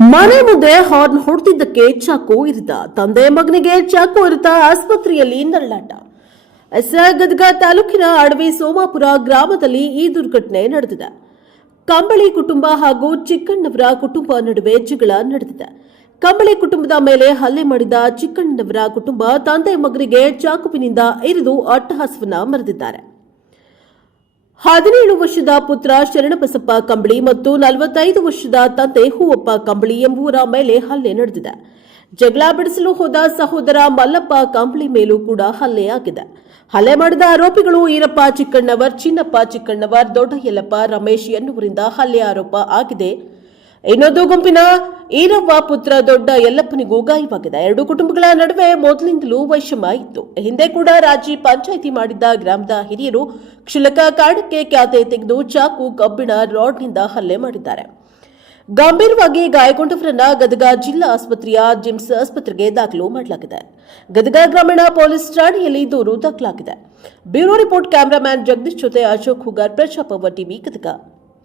ಮನೆ ಮುಂದೆ ಹಾರ್ನ್ ಹೊಡೆದಿದ್ದಕ್ಕೆ ಚಾಕು ಇರಿತ. ತಂದೆ ಮಗನಿಗೆ ಚಾಕು ಇರಿತ, ಆಸ್ಪತ್ರೆಯಲ್ಲಿ ನರಳಾಟ. ಗದಗ ತಾಲೂಕಿನ ಅಡವಿ ಸೋಮಾಪುರ ಗ್ರಾಮದಲ್ಲಿ ಈ ದುರ್ಘಟನೆ ನಡೆದಿದೆ. ಕಂಬಳಿ ಕುಟುಂಬ ಹಾಗೂ ಚಿಕ್ಕಣ್ಣವರ ಕುಟುಂಬ ನಡುವೆ ಜಗಳ ನಡೆದಿದೆ. ಕಂಬಳಿ ಕುಟುಂಬದ ಮೇಲೆ ಹಲ್ಲೆ ಮಾಡಿದ ಚಿಕ್ಕಣ್ಣವರ ಕುಟುಂಬ ತಂದೆ ಮಗನಿಗೆ ಚಾಕುವಿನಿಂದ ಇರಿದು ಅಟ್ಟಹಾಸವನ್ನ ಮೆರೆದಿದ್ದಾರೆ. 17 ವರ್ಷದ ಪುತ್ರ ಶರಣಬಸಪ್ಪ ಕಂಬಳಿ ಮತ್ತು 45 ವರ್ಷದ ತಂದೆ ಹೂವಪ್ಪ ಕಂಬಳಿ ಎಂಬುವರ ಮೇಲೆ ಹಲ್ಲೆ ನಡೆದಿದೆ. ಜಗಳ ಬಿಡಿಸಲು ಹೋದ ಸಹೋದರ ಮಲ್ಲಪ್ಪ ಕಂಬಳಿ ಮೇಲೂ ಕೂಡ ಹಲ್ಲೆಯಾಗಿದೆ. ಹಲ್ಲೆ ಮಾಡಿದ ಆರೋಪಿಗಳು ಈರಪ್ಪ ಚಿಕ್ಕಣ್ಣವರ್, ಚಿನ್ನಪ್ಪ ಚಿಕ್ಕಣ್ಣವರ್, ದೊಡ್ಡ ಯಲ್ಲಪ್ಪ, ರಮೇಶ್ ಎನ್ನುವರಿಂದ ಹಲ್ಲೆ ಆರೋಪ ಆಗಿದೆ. ಇನ್ನೊಂದು ಗುಂಪಿನ ಈರವ್ವ ಪುತ್ರ ದೊಡ್ಡ ಯಲ್ಲಪ್ಪನಿಗೂ ಗಾಯವಾಗಿದೆ. ಎರಡು ಕುಟುಂಬಗಳ ನಡುವೆ ಮೊದಲಿಂದಲೂ ವೈಷಮ್ಯ ಇತ್ತು. ಹಿಂದೆ ಕೂಡ ರಾಜಿ ಪಂಚಾಯಿತಿ ಮಾಡಿದ್ದ ಗ್ರಾಮದ ಹಿರಿಯರು ಕ್ಷುಲ್ಲಕ ಕಾರಣಕ್ಕೆ ಖ್ಯಾತೆ ತೆಗೆದು ಚಾಕು, ಕಬ್ಬಿಣ ರಾಡ್ನಿಂದ ಹಲ್ಲೆ ಮಾಡಿದ್ದಾರೆ. ಗಂಭೀರವಾಗಿ ಗಾಯಗೊಂಡವರನ್ನ ಗದಗ ಜಿಲ್ಲಾ ಆಸ್ಪತ್ರೆಯ ಜಿಮ್ಸ್ ಆಸ್ಪತ್ರೆಗೆ ದಾಖಲು ಮಾಡಲಾಗಿದೆ. ಗದಗ ಗ್ರಾಮೀಣ ಪೊಲೀಸ್ ಠಾಣೆಯಲ್ಲಿ ದೂರು ದಾಖಲಾಗಿದೆ. Bureau report. ಕ್ಯಾಮರಾಮ್ಯಾನ್ ಜಗದೀಶ್ ಜೊತೆ ಅಶೋಕ್ ಹುಗಾರ್, ಪ್ರಜಾಪವ ಟಿವಿ, ಗದಗ.